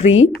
3,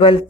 12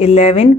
11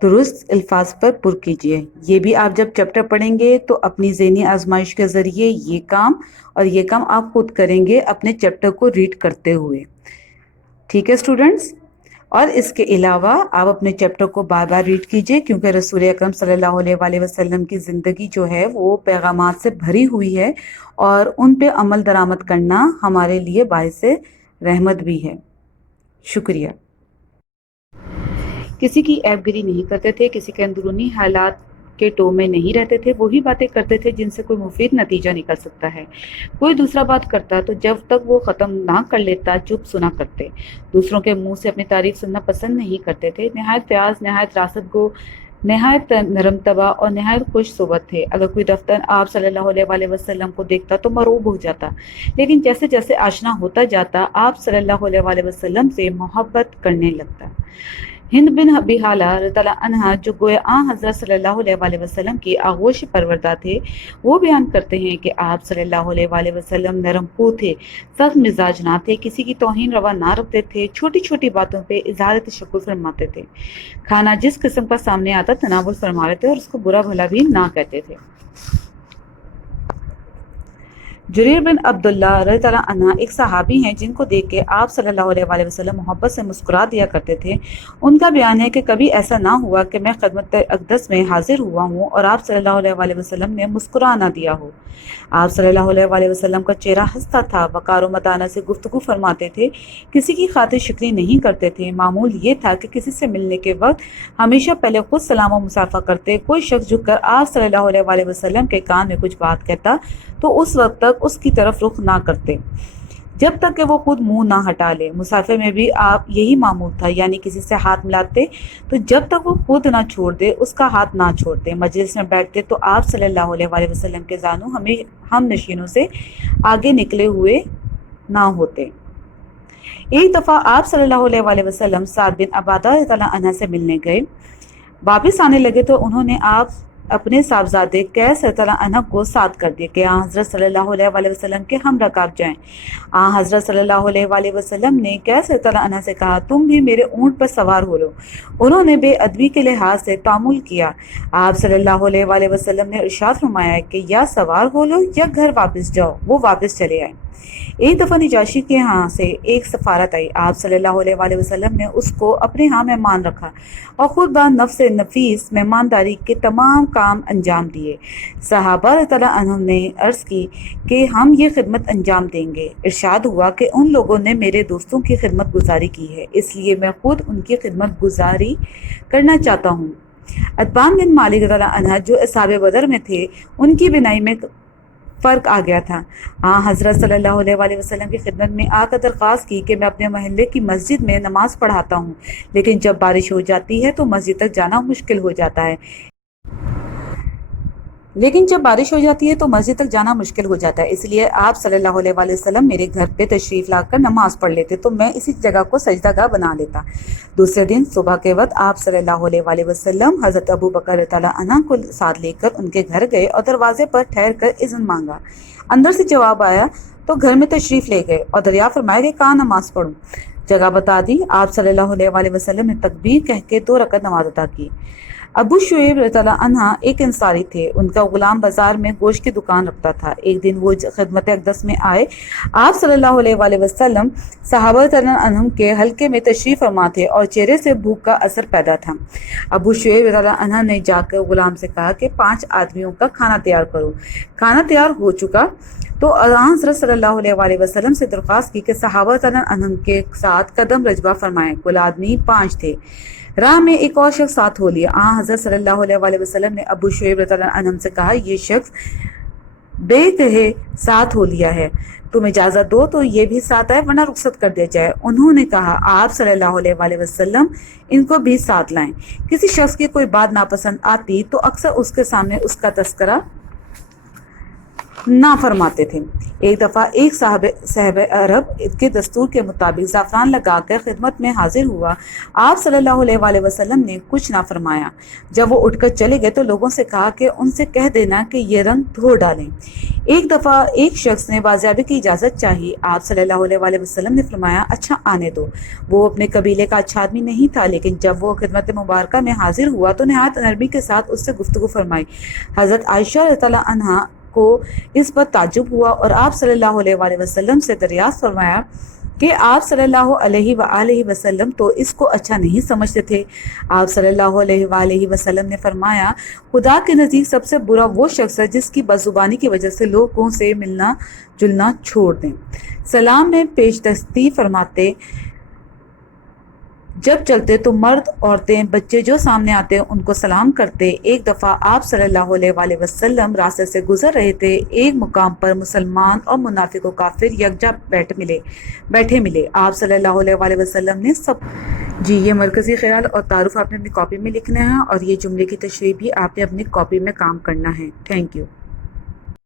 درست الفاظ پر پر کیجیے۔ یہ بھی آپ جب چیپٹر پڑھیں گے تو اپنی ذہنی آزمائش کے ذریعے یہ کام آپ خود کریں گے اپنے چیپٹر کو ریڈ کرتے ہوئے۔ ٹھیک ہے اسٹوڈنٹس؟ اور اس کے علاوہ آپ اپنے چیپٹر کو بار بار ریڈ کیجیے، کیونکہ رسول اکرم صلی اللہ علیہ وآلہ وسلم کی زندگی جو ہے وہ پیغامات سے بھری ہوئی ہے، اور ان پہ عمل درآمد کرنا ہمارے لیے باعث رحمت بھی ہے۔ شکریہ۔ کسی کی عیب گری نہیں کرتے تھے، کسی کے اندرونی حالات کے ٹو میں نہیں رہتے تھے، وہی باتیں کرتے تھے جن سے کوئی مفید نتیجہ نکل سکتا ہے۔ کوئی دوسرا بات کرتا تو جب تک وہ ختم نہ کر لیتا چپ سنا کرتے۔ دوسروں کے منہ سے اپنی تعریف سننا پسند نہیں کرتے تھے۔ نہایت پیاز، نہایت راست گو، نہایت نرم طبع اور نہایت خوش صحبت تھے۔ اگر کوئی دفتر آپ صلی اللہ علیہ وآلہ وسلم کو دیکھتا تو مرعوب ہو جاتا، لیکن جیسے جیسے آشنا ہوتا جاتا آپ صلی اللہ علیہ وآلہ وسلم سے محبت کرنے لگتا۔ ہند بن ابی حالہ رضی اللہ عنہ، جو گویا حضرت صلی اللہ علیہ وآلہ وسلم کی آغوش پروردہ تھے، وہ بیان کرتے ہیں کہ آپ صلی اللہ علیہ وآلہ وسلم نرم خو تھے، سخت مزاج نہ تھے، کسی کی توہین روا نہ رکھتے تھے، چھوٹی چھوٹی باتوں پہ اظہار تشکر فرماتے تھے، کھانا جس قسم کا سامنے آتا تناول فرما لیتے اور اس کو برا بھلا بھی نہ کہتے تھے۔ جریر بن عبداللہ رضی اللہ عنہ ایک صحابی ہیں جن کو دیکھ کے آپ صلی اللہ علیہ وآلہ وسلم محبت سے مسکرا دیا کرتے تھے۔ ان کا بیان ہے کہ کبھی ایسا نہ ہوا کہ میں خدمت اقدس میں حاضر ہوا ہوں اور آپ صلی اللہ علیہ وآلہ وسلم نے مسکرا نہ دیا ہو۔ آپ صلی اللہ علیہ وآلہ وسلم کا چہرہ ہنستا تھا، وقار و متانہ سے گفتگو فرماتے تھے، کسی کی خاطر شکری نہیں کرتے تھے۔ معمول یہ تھا کہ کسی سے ملنے کے وقت ہمیشہ پہلے خود سلام و مصافحہ کرتے۔ کوئی شخص جھک کر آپ صلی اللہ علیہ وآلہ وسلم کے کان میں کچھ بات کہتا تو اس وقت تک اس کی طرف رخ نہ کرتے جب تک کہ وہ خود منہ نہ ہٹا لے۔ مسافر میں بھی آپ یہی معمول تھا، یعنی کسی سے ہاتھ ملاتے تو جب تک وہ خود نہ چھوڑ دے اس کا ہاتھ نہ چھوڑتے۔ مجلس میں بیٹھتے تو آپ صلی اللہ علیہ وآلہ وسلم کے زانو ہم نشینوں سے آگے نکلے ہوئے نہ ہوتے۔ ایک دفعہ آپ صلی اللہ علیہ وآلہ وسلم سعد بن عبادہ رضی اللہ عنہ سے ملنے گئے۔ واپس آنے لگے تو انہوں نے آپ اپنے صاحبزادے قیس رضی اللہ عنہ کو ساتھ کر دیا کہ حضرت صلی اللہ علیہ وآلہ وسلم کے ہم رکاب جائیں۔ حضرت صلی اللہ علیہ وآلہ وسلم نے قیس رضی اللہ عنہ سے کہا، تم بھی میرے اونٹ پر سوار ہو لو۔ انہوں نے بے ادبی کے لحاظ سے تعامل کیا۔ آپ صلی اللہ علیہ وآلہ وسلم نے ارشاد فرمایا کہ یا سوار ہو لو یا گھر واپس جاؤ۔ وہ واپس چلے آئے۔ ایک دفعہ نجاشی کے ہاں سے ایک سفارت آئی۔ آپ صلی اللہ علیہ وآلہ وسلم نے اس کو اپنے ہاں مہمان رکھا اور خود با نفس نفیس مہمانداری کے تمام کام انجام دیے۔ صحابہ رضی اللہ عنہم نے عرض کی کہ ہم یہ خدمت انجام دیں گے۔ ارشاد ہوا کہ ان لوگوں نے میرے دوستوں کی خدمت گزاری کی ہے، اس لیے میں خود ان کی خدمت گزاری کرنا چاہتا ہوں۔ عتبان بن مالک رضی اللہ عنہ جو اصحاب بدر میں تھے، ان کی بینائی میں فرق آ گیا تھا۔ حضرت صلی اللہ علیہ وآلہ وسلم کی خدمت میں آ کر درخواست کی کہ میں اپنے محلے کی مسجد میں نماز پڑھاتا ہوں، لیکن جب بارش ہو جاتی ہے تو مسجد تک جانا مشکل ہو جاتا ہے۔ اس لیے آپ صلی اللہ علیہ وآلہ وسلم میرے گھر پہ تشریف لا کر نماز پڑھ لیتے تو میں اسی جگہ کو سجدہ گاہ بنا لیتا۔ دوسرے دن صبح کے وقت آپ صلی اللہ علیہ وآلہ وسلم حضرت ابو بکر رضی اللہ عنہ کو ساتھ لے کر ان کے گھر گئے اور دروازے پر ٹھہر کر اذن مانگا۔ اندر سے جواب آیا تو گھر میں تشریف لے گئے اور دریافت فرمایا کہ کہاں نماز پڑھوں۔ جگہ بتا دی۔ آپ صلی اللہ علیہ وآلہ وسلم نے تکبیر کہہ کے 2 رکعت نماز ادا کی۔ ابو شعیب رضی اللہ عنہ ایک انصاری تھے۔ ان کا غلام بازار میں گوشت کی دکان رکھتا تھا۔ ایک دن وہ خدمت اقدس میں آئے۔ آپ صلی اللہ علیہ وآلہ وسلم صحابہ رضی اللہ عنہم کے حلقے میں تشریف فرما تھے اور چہرے سے بھوک کا اثر پیدا تھا۔ ابو شعیب رضی اللہ عنہ نے جا کر غلام سے کہا کہ 5 آدمیوں کا کھانا تیار کرو۔ کھانا تیار ہو چکا تو حضرت صلی اللہ علیہ وآلہ وسلم سے درخواست کی کہ صحابہ رضی اللہ عنہم کے ساتھ قدم رجبہ فرمائیں۔ کل آدمی 5 تھے۔ راہ میں ایک اور شخص ساتھ ہو لیا۔ حضرت صلی اللہ علیہ وآلہ وسلم نے ابو شعیب رضی اللہ عنہ سے کہا، یہ شخص بے کہے ساتھ ہو لیا ہے، تم اجازت دو تو یہ بھی ساتھ آئے ورنہ رخصت کر دیا جائے۔ انہوں نے کہا، آپ صلی اللہ علیہ وآلہ وسلم ان کو بھی ساتھ لائیں۔ کسی شخص کی کوئی بات ناپسند آتی تو اکثر اس کے سامنے اس کا تذکرہ نہ فرماتے تھے۔ ایک دفعہ ایک صاحب عرب کے دستور کے مطابق زعفران لگا کر خدمت میں حاضر ہوا۔ آپ صلی اللہ علیہ وآلہ وسلم نے کچھ نہ فرمایا۔ جب وہ اٹھ کر چلے گئے تو لوگوں سے کہا کہ ان سے کہہ دینا کہ یہ رنگ دھو ڈالیں۔ ایک دفعہ ایک شخص نے بازیابی کی اجازت چاہی۔ آپ صلی اللہ علیہ وآلہ وسلم نے فرمایا اچھا آنے دو۔ وہ اپنے قبیلے کا اچھا آدمی نہیں تھا، لیکن جب وہ خدمت مبارکہ میں حاضر ہوا تو نہایت نرمی کے ساتھ اس سے گفتگو فرمائی۔ حضرت عائشہ رضی اللہ عنہا کو اس پر تعجب ہوا اور آپ صلی اللہ علیہ وآلہ وسلم سے دریافت فرمایا کہ آپ صلی اللہ علیہ وآلہ وسلم تو اس کو اچھا نہیں سمجھتے تھے۔ آپ صلی اللہ علیہ وآلہ وسلم نے فرمایا خدا کے نزدیک سب سے برا وہ شخص ہے جس کی بدزبانی کی وجہ سے لوگوں سے ملنا جلنا چھوڑ دیں۔ سلام میں پیش دستی فرماتے، جب چلتے تو مرد، عورتیں، بچے جو سامنے آتے ان کو سلام کرتے۔ ایک دفعہ آپ صلی اللہ علیہ وآلہ وسلم راستے سے گزر رہے تھے۔ ایک مقام پر مسلمان اور منافق و کافر یکجا بیٹھے ملے۔ آپ صلی اللہ علیہ وآلہ وسلم نے سب جی یہ مرکزی خیال اور تعارف آپ نے اپنی کاپی میں لکھنا ہے، اور یہ جملے کی تشریح بھی آپ نے اپنی کاپی میں کام کرنا ہے۔ Thank you.